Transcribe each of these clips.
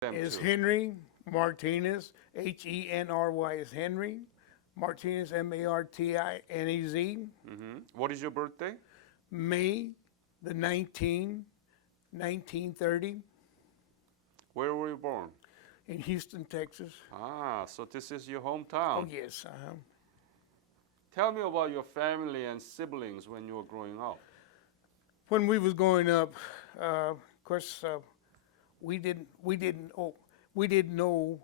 Them is too. Henry Martinez. Henry is Henry. Martinez, Martinez. What is your birthday? May the 19th, 1930, Where were you born? in Houston, Texas. Ah, so this is your Oh, hometown. yes. Tell me about your family and siblings when you were growing up. When we was growing up, of course, we didn't know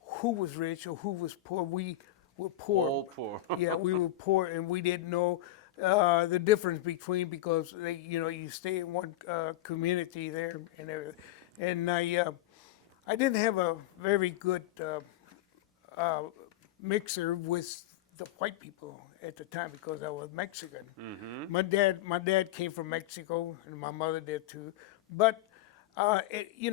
who was rich or who was poor. We were poor. All poor. Yeah, we were poor, and we didn't know the difference between, because you stay in one community there and everything. And I didn't have a very good mixer with the white people at the time because I was Mexican. Mm-hmm. My dad came from Mexico, and my mother did too. But I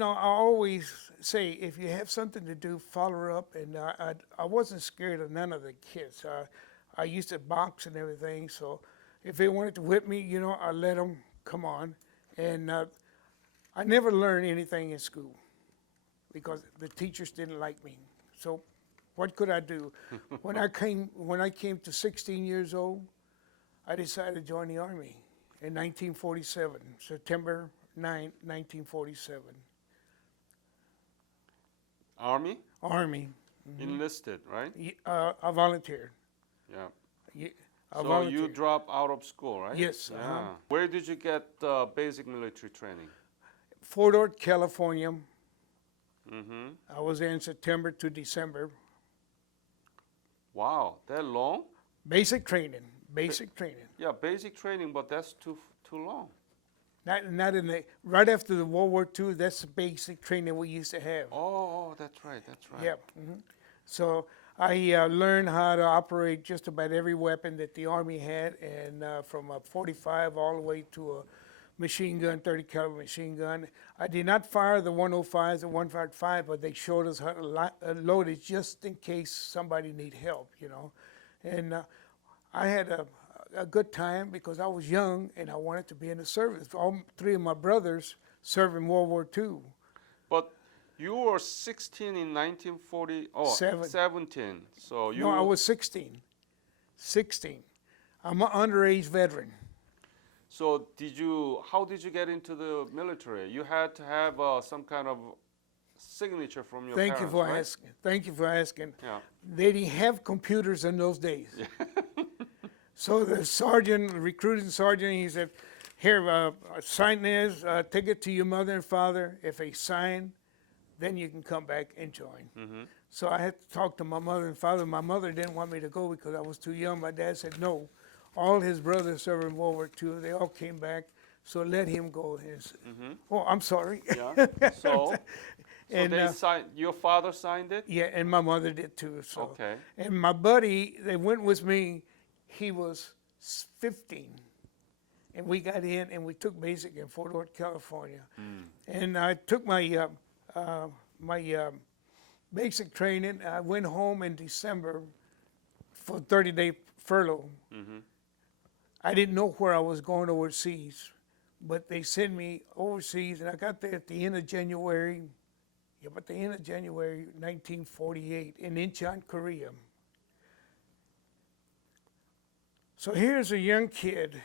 always say, if you have something to do, follow up. And I wasn't scared of none of the kids. I used to box and everything, so if they wanted to whip me, I let them come on. And I never learned anything in school because the teachers didn't like me. So what could I do? When I came to 16 years old, I decided to join the Army in 1947, September 9, 1947. Army? Army. Enlisted, right? I volunteered. Yeah. I So you volunteered. dropped out of school, right? Yes. Yeah. Where did you get basic military training? Fort Ord, California. Mm-hmm. I was there in September to December. Wow, that long? Basic training. Basic training. Yeah, basic training, but that's too long. Not in the right after the World War II. That's the basic training we used to have. Oh, that's right, that's right. Yeah. So I learned how to operate just about every weapon that the Army had, and from a 45 all the way to a machine gun, 30 caliber machine gun. I did not fire the 105s and 155, but they showed us how to load it just in case somebody need help, And I had a good time because I was young and I wanted to be in the service. All three of my brothers served in World War II. But you were 16 in 1940, oh, Seven. 17. So you No, I was 16. 16. I'm an underage veteran. So how did you get into the military? You had to have some kind of signature from your Thank parents, you for right? asking. Thank you for asking. Yeah. They didn't have computers in those days. So the sergeant, recruiting sergeant, he said, here, sign this, take it to your mother and father. If they sign, then you can come back and join. So I had to talk to my mother and father. My mother didn't want me to go because I was too young. My dad said no. All his brothers served in World War II. They all came back, so let him go. Oh, I'm sorry. Yeah. So And, they signed. Your father signed it. Yeah, and my mother did too. So. Okay. And my buddy that went with me, he was 15. And we got in and we took basic in Fort Ord, California. And I took my basic training. I went home in December for 30-day furlough. I didn't know where I was going overseas, but they sent me overseas, and I got there at the end of January. Yeah, but the end of January 1948 in Incheon, Korea. So here's a young kid.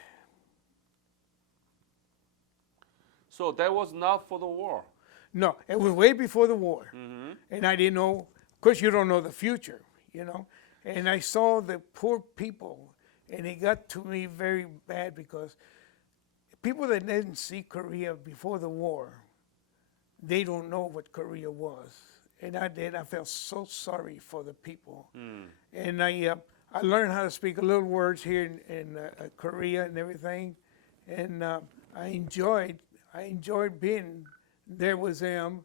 So that was not for the war. No, it was way before the war. And I didn't know, of course, you don't know the future, And I saw the poor people, and it got to me very bad because people that didn't see Korea before the war, they don't know what Korea was. And I did. I felt so sorry for the people. And I learned how to speak a little words here in Korea and everything. And I enjoyed being there with them.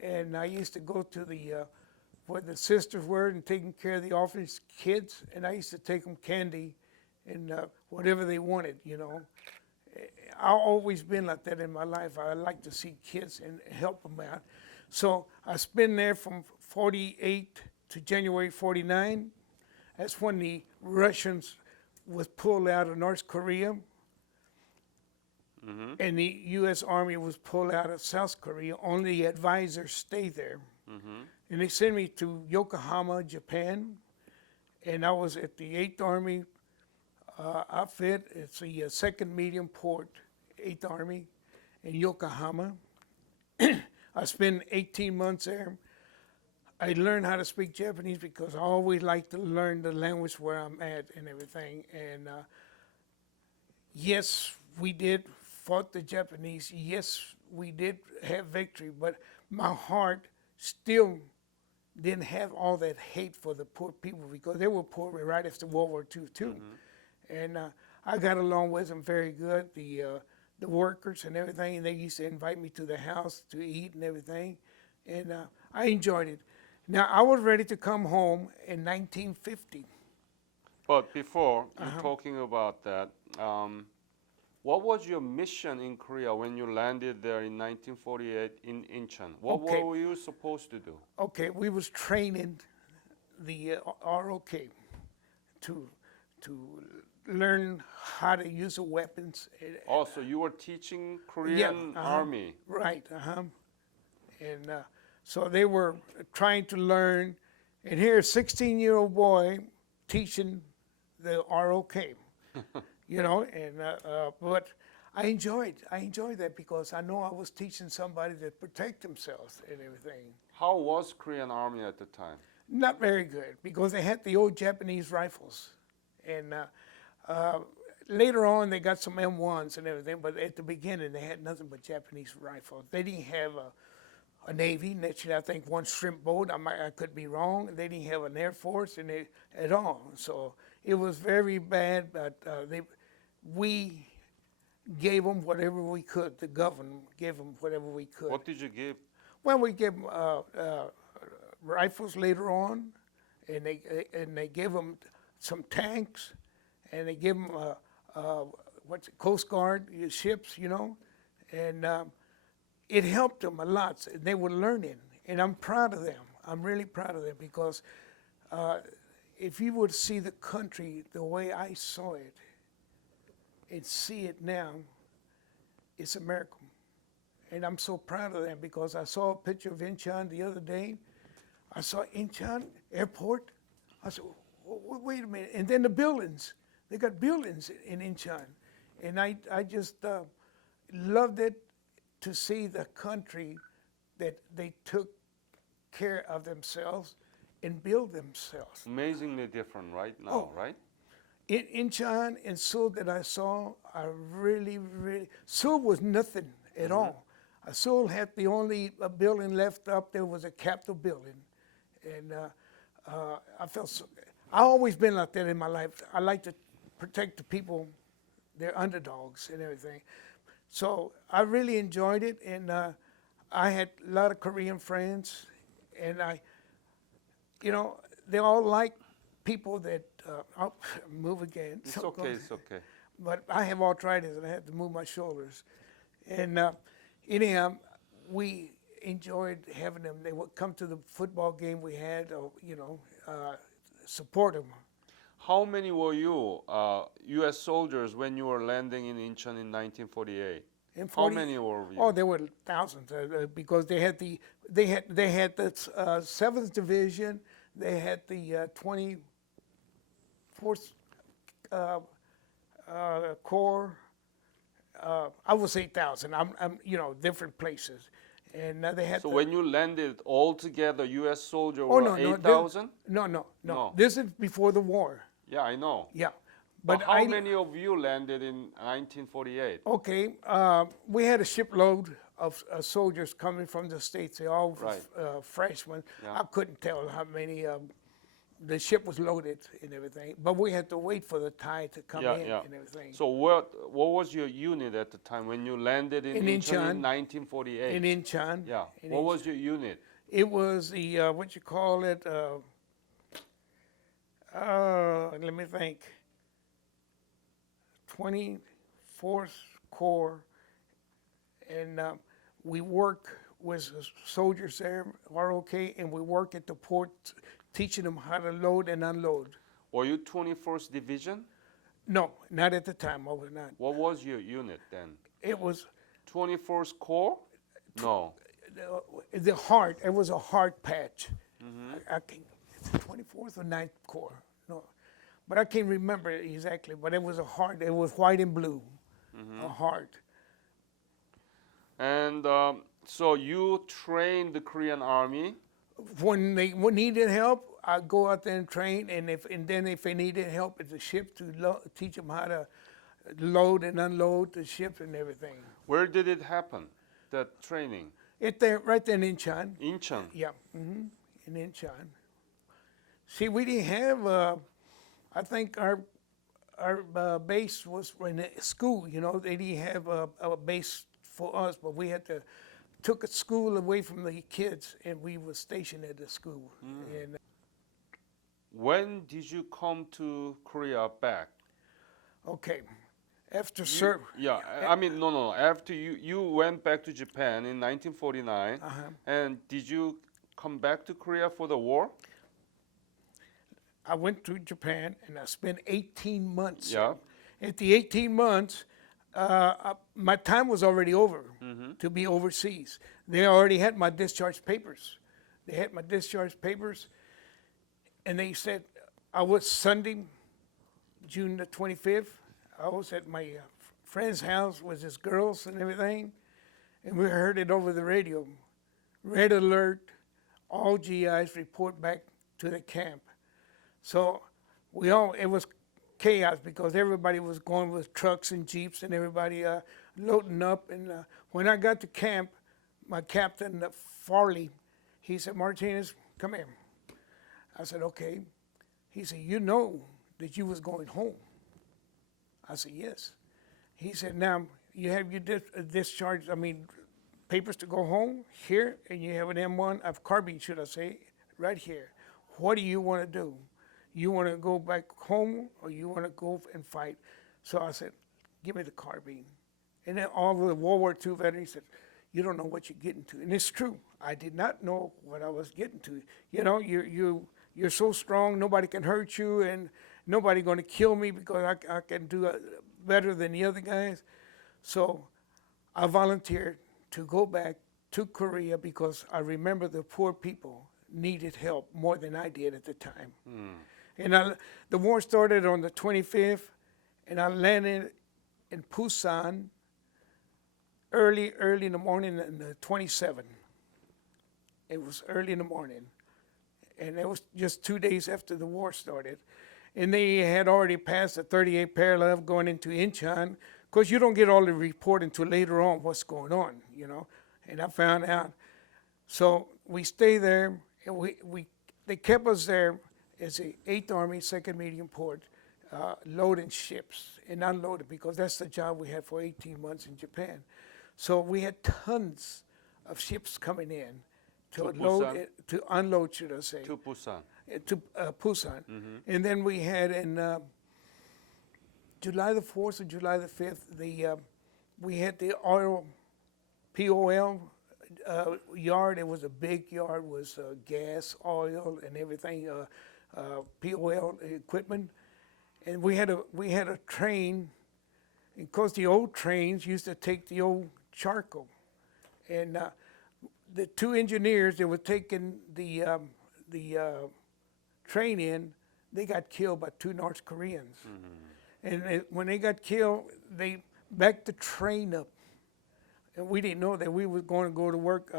And I used to go to where the sisters were and taking care of the orphanage kids. And I used to take them candy and whatever they wanted, I've always been like that in my life. I like to see kids and help them out. So I spent there from 48 to January 49. That's when the Russians was pulled out of North Korea. and the U.S. Army was pulled out of South Korea. Only the advisors stayed there. And they sent me to Yokohama, Japan, and I was at the 8th Army outfit. It's the second medium port, 8th Army in Yokohama. I spent 18 months there. I learned how to speak Japanese because I always like to learn the language where I'm at and everything. And yes, we did fought the Japanese. Yes, we did have victory, but my heart still didn't have all that hate for the poor people because they were poor right after World War II too. And I got along with them very good. The workers and everything, and they used to invite me to the house to eat and everything, and I enjoyed it. Now, I was ready to come home in 1950. But before you're talking about that, what was your mission in Korea when you landed there in 1948 in Incheon? What were you supposed to do? Okay, we was training the ROK to learn how to use the weapons. Oh, so you were teaching Korean Army. Right, And so they were trying to learn, and here a 16-year-old boy teaching the ROK, you know, and but I enjoyed that because I know I was teaching somebody to protect themselves and everything. How was Korean Army at the time? Not very good because they had the old Japanese rifles, and later on they got some M1s and everything, but at the beginning they had nothing but Japanese rifles. They didn't have a Navy, naturally I think one shrimp boat, I could be wrong. They didn't have an Air Force at all. So it was very bad, but we gave them whatever we could. The government gave them whatever we could. What did you give? Well, we gave them rifles later on, and they gave them some tanks, and they gave them Coast Guard ships, you know, and it helped them a lot. They were learning, and I'm proud of them. I'm really proud of them because if you would see the country the way I saw it and see it now, it's a miracle. And I'm so proud of them because I saw a picture of Incheon the other day. I saw Incheon Airport. I said, wait a minute. And then the buildings. They got buildings in Incheon. And I just loved it to see the country that they took care of themselves and build themselves. Amazingly different right now, right? In Incheon and Seoul that I saw are really, Seoul was nothing at all. Seoul had the only building left up there was a Capitol building. And I felt so, I've always been like that in my life. I like to protect the people, their underdogs and everything. So I really enjoyed it, and I had a lot of Korean friends, and you know, they all like people that, I'll move again. It's okay, it's okay. But I have arthritis, and I had to move my shoulders. And anyhow, we enjoyed having them. They would come to the football game we had, or, you know, support them. How many were you, U.S. soldiers, when you were landing in Incheon in 1948? How many were you? Oh, there were thousands because they had the 7th Division, they had the 24th Corps. I would say 1,000. I'm you know, different places. And they had. So when you landed all together, U.S. soldiers were 8,000? No. This is before the war. Yeah, I know. Yeah. But how many of you landed in 1948? Okay, we had a shipload of soldiers coming from the States. They all freshmen. Yeah. I couldn't tell how many. The ship was loaded and everything, but we had to wait for the tide to come in and everything. So what was your unit at the time when you landed in Incheon in 1948? In Incheon. Yeah. What was your unit? It was the what you call it? Let me think. 24th Corps, and we work with soldiers there, ROK, and we work at the port, teaching them how to load and unload. Were you 21st Division? No, not at the time. I was not. What was your unit then? It was 24th Corps? No. the heart. It was a heart patch. I can't. It's the 24th or 9th Corps. No, but I can't remember exactly. But it was a heart. It was white and blue. A heart. And so you trained the Korean Army. When they needed help, I'd go out there and train, and then if they needed help at the ship to teach them how to load and unload the ship and everything. Where did it happen? That training? Right there in Incheon. Incheon. Yeah, in Incheon. See, we didn't have. I think our base was in the school. You know, they didn't have a base for us, but we had to took a school away from the kids, and we were stationed at the school. And when did you come to Korea back? okay, after service. Yeah, I mean, no. After you went back to Japan in 1949, and did you come back to Korea for the war? I went to Japan, and I spent 18 months. Yeah. At the 18 months, my time was already over to be overseas. They already had my discharge papers. And they said, I was Sunday, June the 25th. I was at my friend's house with his girls and everything, and we heard it over the radio. Red alert, all GIs report back to the camp. So it was chaos because everybody was going with trucks and jeeps and everybody loading up. And when I got to camp, my captain, Farley, he said, Martinez, come here. I said, okay. He said, you know that you was going home. I said, yes. He said, now you have your discharge, papers to go home here, and you have an M1, of carbine, should I say, right here. What do you want to do? You want to go back home or you want to go and fight? So I said, give me the carbine. And then all the World War II veterans said, you don't know what you're getting to. And it's true. I did not know what I was getting to. You know, you're so strong, nobody can hurt you, and nobody going to kill me because I can do better than the other guys. So I volunteered to go back to Korea because I remember the poor people needed help more than I did at the time. And the war started on the 25th, and I landed in Busan early in the morning on the 27th. It was early in the morning, and it was just 2 days after the war started. And they had already passed the 38 parallel going into Incheon. Of course, you don't get all the report until later on what's going on, you know. And I found out. So we stay there, and they kept us there as the 8th Army, 2nd Medium Port, loading ships and unloading, because that's the job we had for 18 months in Japan. So we had tons of ships coming in to unload, should I say. To Busan. To Busan. And then we had in July the 4th or July the 5th, we had the oil, POL yard. It was a big yard with gas, oil, and everything, POL equipment. And we had a train, because the old trains used to take the old charcoal. And the two engineers that were taking the train in, they got killed by 2 North Koreans. And when they got killed, they backed the train up. And we didn't know that we were going to go to work.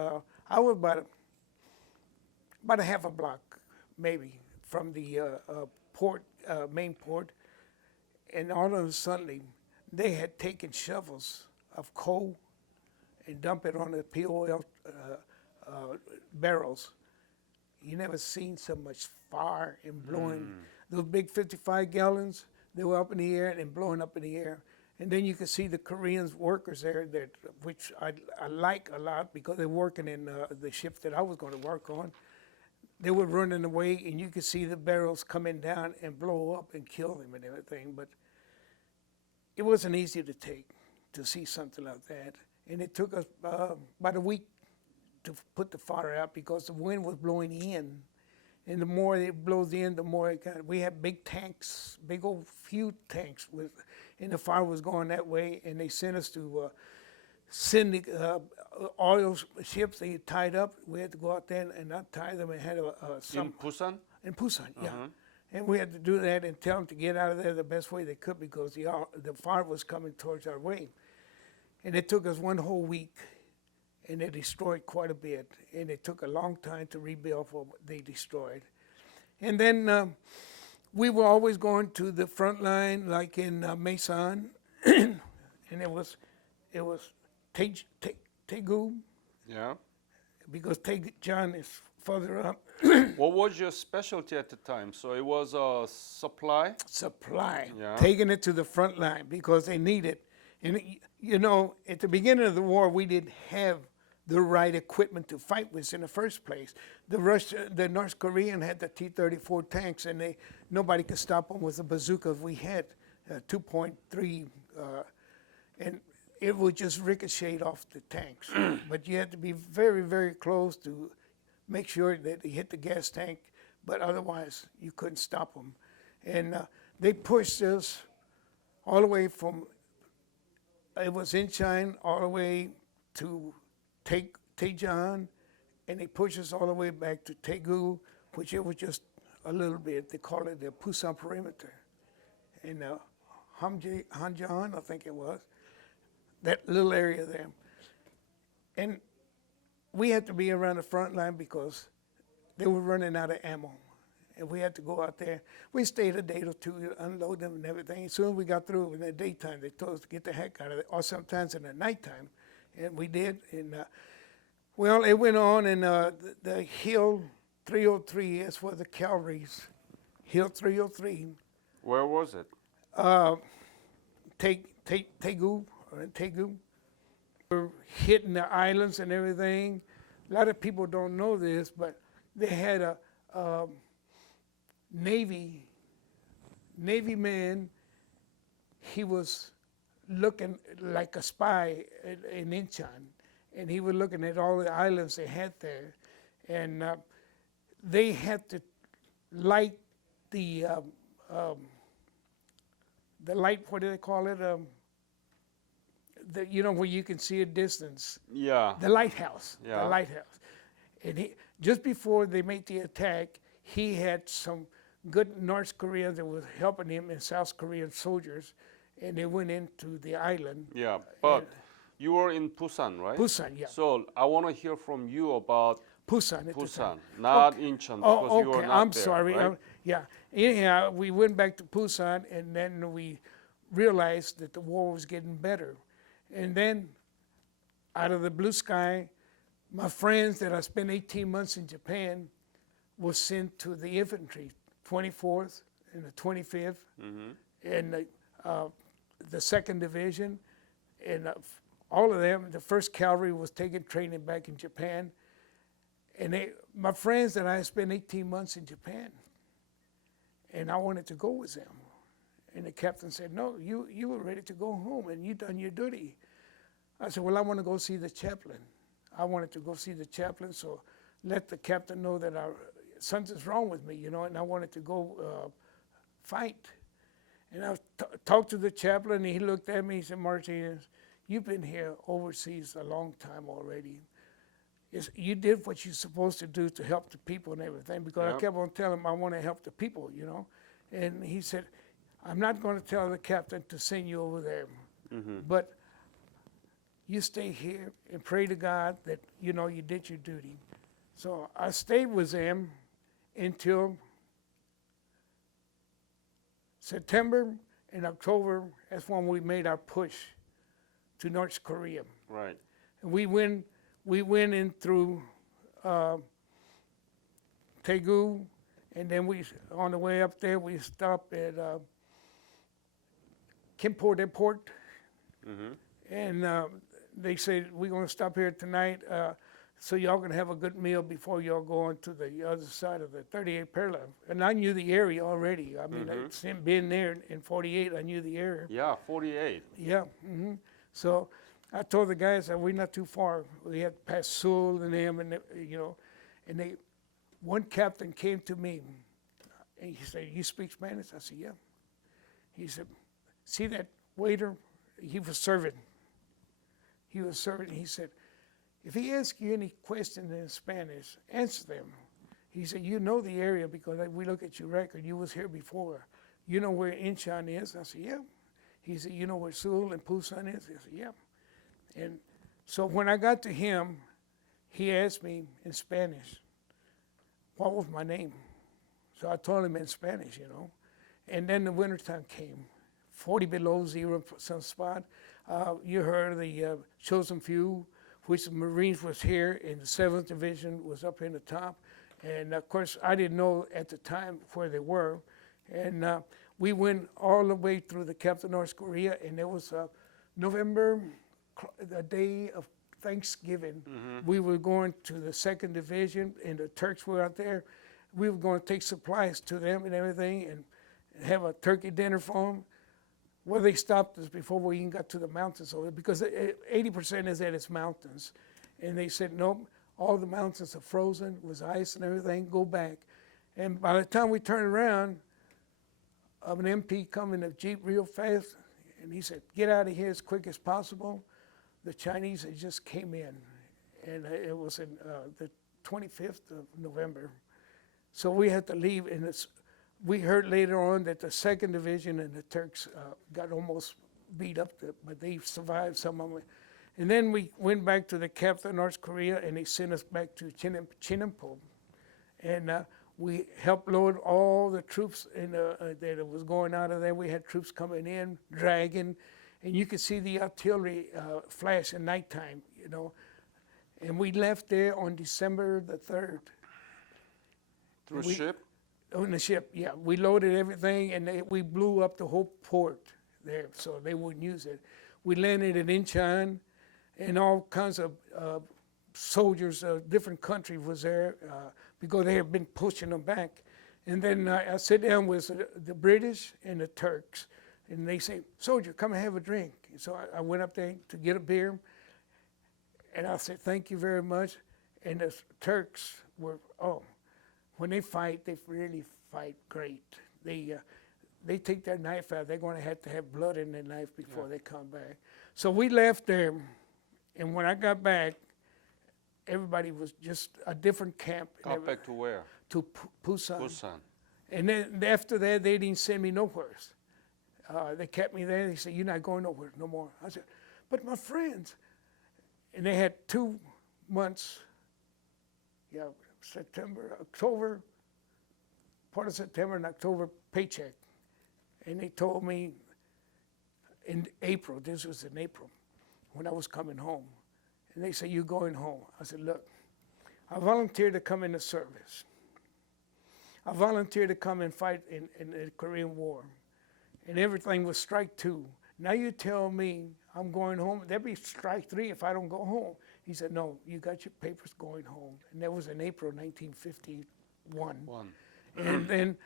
I was about a half a block, maybe, from the port, main port. And all of a sudden, they had taken shovels of coal and dumped it on the POL barrels. You never seen so much fire and blowing. Those big 55 gallons, they were up in the air and blowing up in the air. And then you could see the Korean workers there, which I like a lot because they're working in the ship that I was going to work on. They were running away, and you could see the barrels coming down and blow up and kill them and everything. But it wasn't easy to take, to see something like that. And it took us about a week to put the fire out because the wind was blowing in. And the more it blows in, the more it got. We had big tanks, big old few tanks and the fire was going that way, and they sent us to send the oil ships. They tied up. We had to go out there and untie them and had In Busan? in Busan, yeah. And we had to do that and tell them to get out of there the best way they could because the fire was coming towards our way. And it took us one whole week, and they destroyed quite a bit. And it took a long time to rebuild what they destroyed. And then we were always going to the front line, like in Mason, and it was Taegu, Yeah. because John is further up. What was your specialty at the time? So it was supply? Supply, Yeah. taking it to the front line because they need it. And you know, at the beginning of the war, we didn't have the right equipment to fight with in the first place. The North Korean had the T-34 tanks, and nobody could stop them with the bazookas we had, 2.3, and it would just ricochet off the tanks. But you had to be very, very close to make sure that they hit the gas tank, but otherwise you couldn't stop them. And they pushed us all the way from, it was Incheon, all the way to Daejeon, and they pushed us all the way back to Daegu, which it was just a little bit. They call it the Busan perimeter. And Hanjeon, I think it was, that little area there. And we had to be around the front line because they were running out of ammo. And we had to go out there. We stayed a day or two to unload them and everything. As soon as we got through in the daytime, they told us to get the heck out of it, or sometimes in the nighttime. And we did. And well, it went on, and the Hill 303 is where the cavalry's, Hill 303. Where was it? Daegu. We're hitting the islands and everything. A lot of people don't know this, but they had a Navy man. He was looking like a spy in Incheon, and he was looking at all the islands they had there, and they had to light the light. What do they call it? You know, where you can see a distance. Yeah. The lighthouse. Yeah. The lighthouse. And just before they made the attack, he had some good North Koreans that was helping him, and South Korean soldiers, and they went into the island. Yeah, but you were in Busan, right? Busan, yeah. So I want to hear from you about Busan at the Busan, time. not Incheon, because Oh, you were okay. not I'm there, sorry. right? Yeah. Anyhow, we went back to Busan, and then we realized that the war was getting better. And then, out of the blue sky, my friends that I spent 18 months in Japan was sent to the infantry, 24th and the 25th, and the 2nd Division, and all of them. The 1st Cavalry was taking training back in Japan. And my friends that I spent 18 months in Japan, and I wanted to go with them. And the captain said, no, you were ready to go home, and you done your duty. I said, well, I want to go see the chaplain. I wanted to go see the chaplain, so let the captain know that something's wrong with me, you know, and I wanted to go fight. And I talked to the chaplain, and he looked at me, he said, Martinez, you've been here overseas a long time already. You did what you're supposed to do to help the people and everything, because I kept on telling him I want to help the people, you know. And he said, I'm not going to tell the captain to send you over there, but you stay here and pray to God that, you know, you did your duty. So I stayed with them until September and October. That's when we made our push to North Korea. Right. And we went in through Daegu, and then on the way up there, we stopped at Kimport Airport, and they said, we're going to stop here tonight, so y'all can have a good meal before y'all go on to the other side of the 38 parallel. And I knew the area already. I mean, I'd been there in 48, I knew the area. Yeah, 48. Yeah. So I told the guys that we're not too far. We had passed Seoul and them, and you know, and one captain came to me, and he said, "You speak Spanish?" I said, "Yeah." He said, "See that waiter, he was serving. He was serving. He said, if he asks you any questions in Spanish, answer them. He said, you know the area because we look at your record. You was here before. You know where Incheon is? I said, yeah. He said, you know where Seoul and Busan is? I said, yeah. And so when I got to him, he asked me in Spanish, what was my name? So I told him in Spanish, you know. And then the wintertime came, 40 below zero some spot. You heard the chosen few, which the Marines was here, and the 7th Division was up in the top. And of course, I didn't know at the time where they were. And we went all the way through the capital of North Korea, and it was November, the day of Thanksgiving. We were going to the 2nd Division, and the Turks were out there. We were going to take supplies to them and everything, and have a turkey dinner for them. Well, they stopped us before we even got to the mountains over there, because 80% is that it's mountains. And they said, nope, all the mountains are frozen, it was ice and everything, go back. And by the time we turned around, an MP come in a Jeep real fast, and he said, get out of here as quick as possible. The Chinese had just came in, and it was in the 25th of November. So we had to leave, and we heard later on that the 2nd Division and the Turks got almost beat up, but they survived some of them. And then we went back to the capital of North Korea, and they sent us back to Chinampo. And we helped load all the troops that was going out of there. We had troops coming in, dragging, and you could see the artillery flash at nighttime, you know. And we left there on December the 3rd. Through ship? On the ship, yeah. We loaded everything, and we blew up the whole port there, so they wouldn't use it. We landed in Incheon, and all kinds of soldiers, different countries was there, because they had been pushing them back. And then I sat down with the British and the Turks, and they say, soldier, come and have a drink. So I went up there to get a beer, and I said, thank you very much. And the Turks were, when they fight, they really fight great. They take their knife out. They're going to have blood in their knife before they come back. So we left there, and when I got back, everybody was just a different camp. Got back to where? To Busan. Busan. And then after that, they didn't send me nowhere. They kept me there. They said, you're not going nowhere no more. I said, but my friends. And they had 2 months, September, October, part of September and October paycheck. And they told me in April, this was in April, when I was coming home. And they said, you're going home. I said, look, I volunteered to come in the service. I volunteered to come and fight in the Korean War. And everything was strike 2. Now you tell me I'm going home. There'll be strike 3 if I don't go home. He said, no, you got your papers going home. And that was in April 1951. And then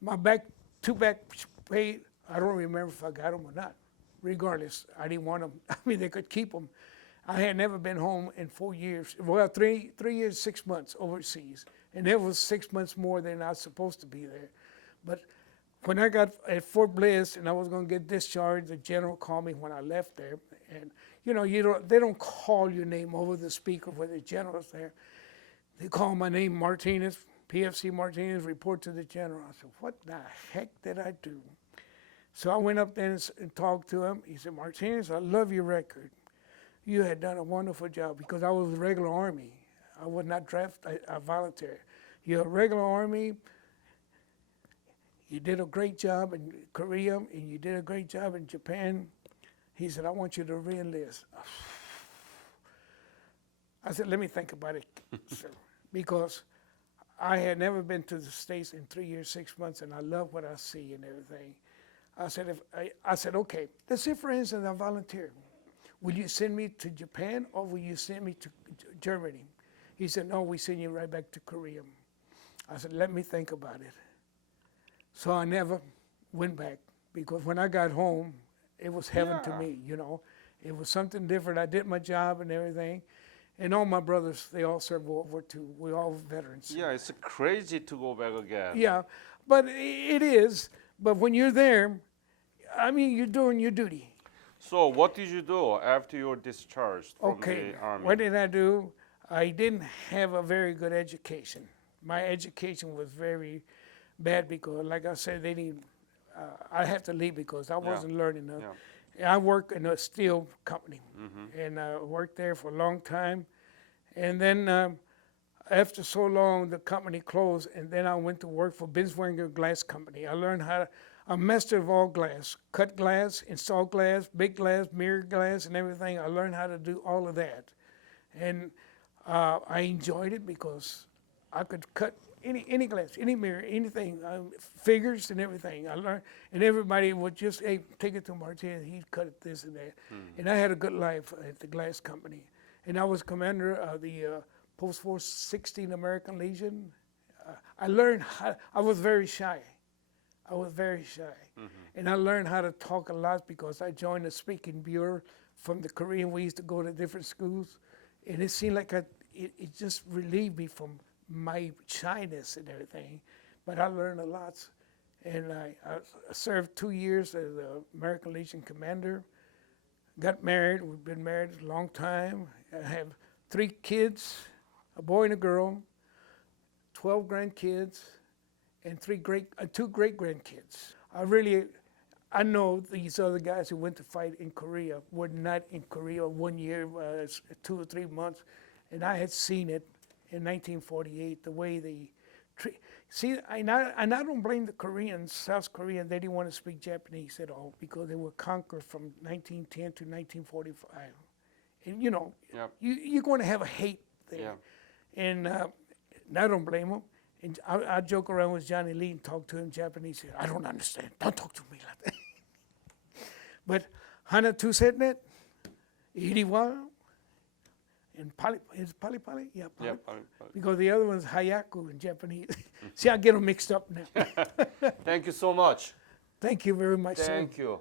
my 2 back pay, I don't remember if I got them or not. Regardless, I didn't want them. I mean, they could keep them. I had never been home in 4 years. Well, 3 years, 6 months overseas. And it was 6 months more than I was supposed to be there. But when I got at Fort Bliss and I was going to get discharged, the general called me when I left there. And, you know, they don't call your name over the speaker when the general's there. They call my name Martinez, PFC Martinez, report to the general. I said, what the heck did I do? So I went up there and talked to him. He said, Martinez, I love your record. You had done a wonderful job, because I was regular Army. I was not drafted, I volunteered. You're a regular Army. You did a great job in Korea, and you did a great job in Japan. He said, I want you to re-enlist. I said, let me think about it, sir, because I had never been to the States in 3 years, 6 months, and I love what I see and everything. I said, okay, let's say, for instance, I volunteer. Will you send me to Japan, or will you send me to Germany? He said, no, we send you right back to Korea. I said, let me think about it. So I never went back, because when I got home, it was heaven to me, you know. It was something different. I did my job and everything. And all my brothers, they all served World War II. We're all veterans. Yeah, it's crazy to go back again. Yeah, but it is. But when you're there, I mean, you're doing your duty. So what did you do after you were discharged from Okay, the army? what did I do? I didn't have a very good education. My education was very bad because, like I said, they didn't. I had to leave because I wasn't learning enough. Yeah. I worked in a steel company, and I worked there for a long time. And then after so long, the company closed, and then I went to work for Binswanger Glass Company. I learned how to. I'm master of all glass, cut glass, install glass, big glass, mirror glass, and everything. I learned how to do all of that, and I enjoyed it because I could cut any glass, any mirror, anything, figures and everything. I learned, and everybody would just, hey, take it to Martinez. He'd cut it this and that, and I had a good life at the glass company. And I was commander of the Post Force 16 American Legion. I learned how. I was very shy. I was very shy, and I learned how to talk a lot because I joined the speaking bureau from the Korean. We used to go to different schools, and it seemed like it just relieved me from my shyness and everything. But I learned a lot, and I served 2 years as the American Legion commander. Got married. We've been married a long time. I have 3 kids, a boy and a girl, 12 grandkids, and 2 great grandkids. I know these other guys who went to fight in Korea were not in Korea 1 year, 2 or 3 months, and I had seen it in 1948, the way they see, and I don't blame the Koreans, South Koreans. They didn't want to speak Japanese at all because they were conquered from 1910 to 1945. And you know, you're going to have a hate there. And I don't blame them. And I joke around with Johnny Lee and talk to him Japanese. He said, I don't understand. Don't talk to me like that. But Hana Tusetnet, Iriwa, and Pali, is Pali Pali? Yeah, Pali. Pali. Because the other one's Hayaku in Japanese. See, I get them mixed up now. Thank you so much. Thank you very much, sir. Thank you.